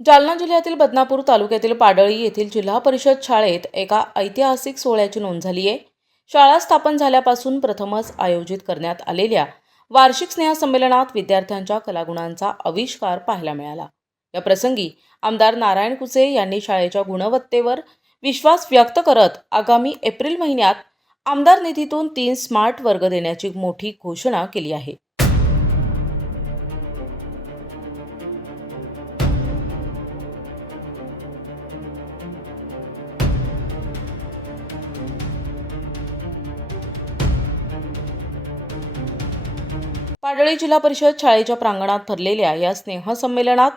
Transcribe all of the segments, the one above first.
जालना जिल्ह्यातील बदनापूर तालुक्यातील पाडळी येथील जिल्हा परिषद शाळेत एका ऐतिहासिक सोहळ्याची नोंद झाली आहे। शाळा स्थापन झाल्यापासून प्रथमच आयोजित करण्यात आलेल्या वार्षिक स्नेहसंमेलनात विद्यार्थ्यांच्या कलागुणांचा आविष्कार पाहायला मिळाला। या प्रसंगी आमदार नारायण कुचे यांनी शाळेच्या गुणवत्तेवर विश्वास व्यक्त करत आगामी एप्रिल महिन्यात आमदार निधीतून 3 स्मार्ट वर्ग देण्याची मोठी घोषणा केली आहे। पाडळी जिल्हा परिषद शाळेच्या प्रांगणात भरलेल्या या स्नेहसंमेलनात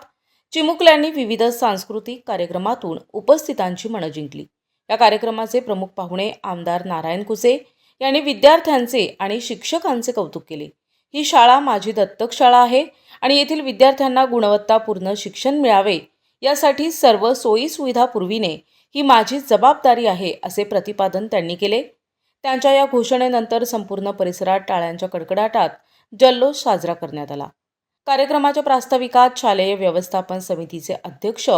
चिमुकल्यांनी विविध सांस्कृतिक कार्यक्रमातून उपस्थितांची मनं जिंकली। या कार्यक्रमाचे प्रमुख पाहुणे आमदार नारायण कुचे यांनी विद्यार्थ्यांचे आणि शिक्षकांचे कौतुक केले। ही शाळा माझी दत्तक शाळा आहे आणि येथील विद्यार्थ्यांना गुणवत्तापूर्ण शिक्षण मिळावे यासाठी सर्व सोयी सुविधा पुरविणे ही माझी जबाबदारी आहे, असे प्रतिपादन त्यांनी केले। त्यांच्या या घोषणेनंतर संपूर्ण परिसरात टाळ्यांच्या कडकडाटात जल्लोष साजरा करण्यात आला। कार्यक्रमाच्या प्रास्ताविकात शालेय व्यवस्थापन समितीचे अध्यक्ष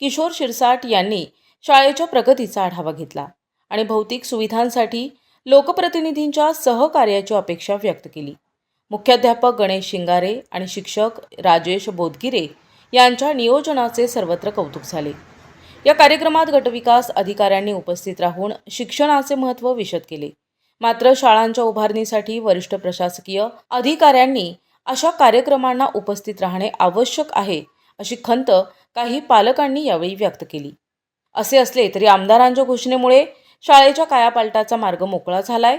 किशोर शिरसाट यांनी शाळेच्या प्रगतीचा आढावा घेतला आणि भौतिक सुविधांसाठी लोकप्रतिनिधींच्या सहकार्याची अपेक्षा व्यक्त केली। मुख्याध्यापक गणेश शिंगारे आणि शिक्षक राजेश बोधगिरे यांच्या नियोजनाचे सर्वत्र कौतुक झाले। या कार्यक्रमात गटविकास अधिकाऱ्यांनी उपस्थित राहून शिक्षणाचे महत्त्व विशद केले। मात्र शाळांच्या उभारणीसाठी वरिष्ठ प्रशासकीय अधिकाऱ्यांनी अशा कार्यक्रमांना उपस्थित राहणे आवश्यक आहे, अशी खंत काही पालकांनी यावेळी व्यक्त केली। असे असले तरी आमदारांच्या घोषणेमुळे शाळेच्या कायापालटाचा मार्ग मोकळा झालाय।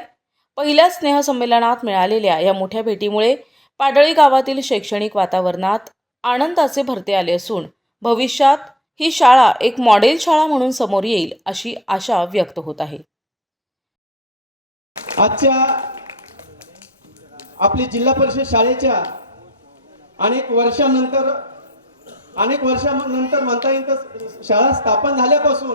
पहिल्या स्नेहसंमेलनात मिळालेल्या या मोठ्या भेटीमुळे पाडळी गावातील शैक्षणिक वातावरणात आनंदाचे भरते आले असून भविष्यात ही शाळा एक मॉडेल शाळा म्हणून समोर येईल, अशी आशा व्यक्त होत आहे। आजच्या आपली जिल्हा परिषद शाळेच्या अनेक वर्षानंतर म्हणता येईल तर शाळा स्थापन झाल्यापासून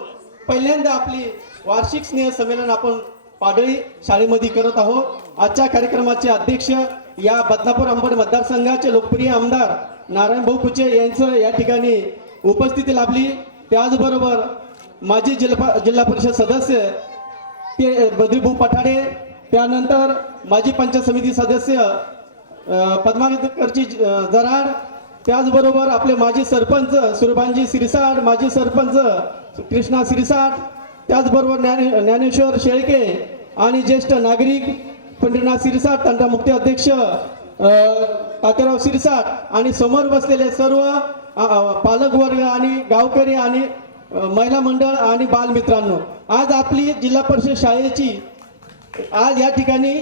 पहिल्यांदा आपली वार्षिक स्नेह संमेलन आपण पाडळी शाळेमध्ये करत आहोत। आजच्या कार्यक्रमाचे अध्यक्ष या बदनापूर अंबड मतदारसंघाचे लोकप्रिय आमदार नारायण भाऊ कुचे यांचं या ठिकाणी उपस्थिती लाभली। त्याचबरोबर माजी जिल्हा परिषद सदस्य ते बद्रीभाऊ पठाडे, त्यानंतर माजी पंचायत समिती सदस्य पद्माकरची जराड, त्याचबरोबर आपले माजी सरपंच सुरभानजी सिरसाट, माजी सरपंच कृष्णा सिरसाट, त्याचबरोबर ज्ञानेश्वर शेळके आणि ज्येष्ठ नागरिक पंढरीनाथ सिरसाट, तंटा मुक्ती अध्यक्ष तात्याराव सिरसाट आणि समोर बसलेले सर्व पालकवर्ग आणि गावकरी आणि महिला मंडळ आणि बालमित्रांनो, आज आपली जिल्हा परिषद शाळेची आज या ठिकाणी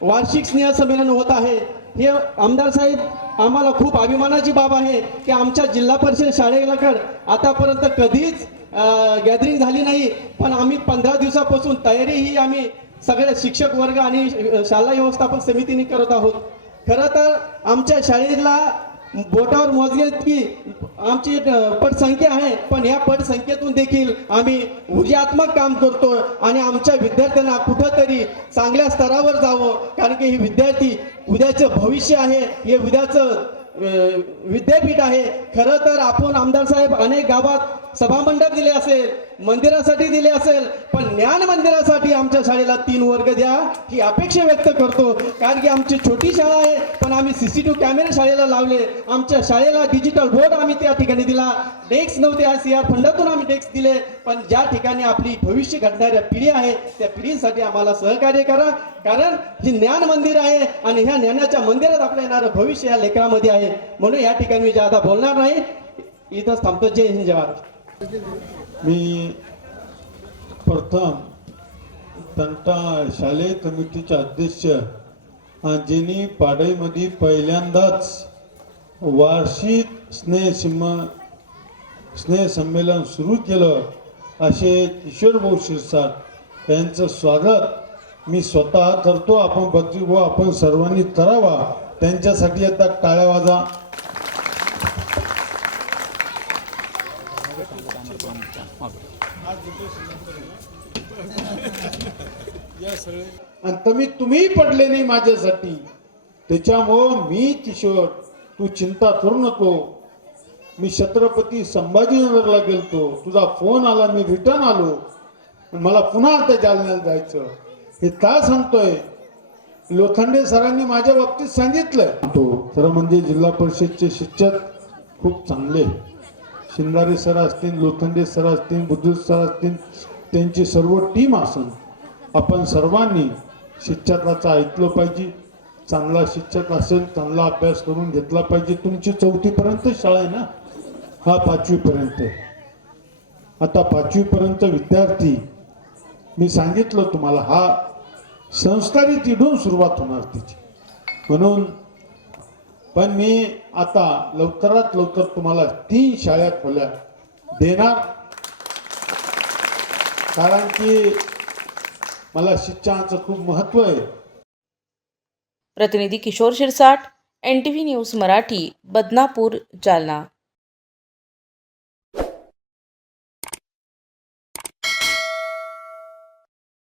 वार्षिक स्नेह संमेलन होत आहे। हे आमदार साहेब, आम्हाला खूप अभिमानाची बाब आहे की आमच्या जिल्हा परिषद शाळेकडे आतापर्यंत कधीच गॅदरिंग झाली नाही, पण आम्ही 15 दिवसापासून तयारी ही आम्ही सगळे शिक्षक वर्ग आणि शाळा व्यवस्थापन समितीने करत आहोत। खरं तर आमच्या शाळेला बोटावर मोजगे की आमची पटसंख्या आहे, पण या पटसंख्येतून देखील आम्ही ऊर्जात्मक काम करतो आणि आमच्या विद्यार्थ्यांना कुठंतरी चांगल्या स्तरावर जावं, कारण की हे विद्यार्थी उद्याचं भविष्य आहे, हे उद्याचं विद्यापीठ आहे। खरं तर आपण आमदार साहेब अनेक गावात सभामंडप दिले असेल, मंदिरासाठी दिले असेल, पण ज्ञान मंदिरासाठी आमच्या शाळेला 3 वर्ग द्या ही अपेक्षा व्यक्त करतो। कारण की आमची छोटी शाळा आहे, पण आम्ही CCTV कॅमेरे शाळेला लावले, आमच्या शाळेला डिजिटल बोर्ड आम्ही त्या ठिकाणी दिला, डेस्क नव्हते, CR फंडातून आम्ही डेस्क दिले, पण ज्या ठिकाणी आपली भविष्य घडणाऱ्या पिढी आहे त्या पिढीसाठी आम्हाला सहकार्य करा, कारण हे ज्ञान मंदिर आहे आणि ह्या ज्ञानाच्या मंदिरात आपलं येणारं भविष्य या लेकरामध्ये आहे। म्हणून या ठिकाणी मी जादा बोलणार नाही, इथंच थांबतो। जय हिंद, जय भारत। मी प्रथम तंटा शालेय कमिटीचे अध्यक्ष ज्यांनी पाडळीमध्ये पहिल्यांदाच वार्षिक स्नेह संमेलन सुरू केलं असे किशोर भाऊ शिरसाट यांचं स्वागत मी स्वतः करतो। आपण बद्रीभाऊ आपण सर्वांनी करावा, त्यांच्यासाठी आता टाळ्या वाजा। आणि तुम्ही पडले नाही माझ्यासाठी, त्याच्यामुळं मी किशोर तू चिंता करू नको, मी छत्रपती संभाजीनगरला गेलतो, तुझा फोन आला, मी रिटर्न आलो, मला पुन्हा आता जालन्याला जायचं. हे का सांगतोय? लोखंडे सरांनी माझ्या बाबतीत सांगितलंय. तो खरं म्हणजे जिल्हा परिषदचे शिक्षक खूप चांगले, शिंदारे सर असतील, लोखंडे सर असतील, बुद्रुक सर असतील, त्यांची सर्व टीम असेल, आपण सर्वांनी शिक्षकाचं ऐकलं पाहिजे. चांगला शिक्षक असेल, चांगला अभ्यास करून घेतला पाहिजे. तुमची 4थी पर्यंत शाळा आहे ना, हा 5वी पर्यंत. आता 5वी पर्यंत विद्यार्थी, मी सांगितलं तुम्हाला, हा संस्कारित इथून सुरुवात होणार त्याची. म्हणून पण मी आता लवकरात लवकर तुम्हाला 3 शाळा खोल्या देणार, कारण की मला शिक्षणाचं खूप महत्त्व आहे. प्रतिनिधी किशोर शिरसाट, NTV न्यूज मराठी, बदनापूर, जालना.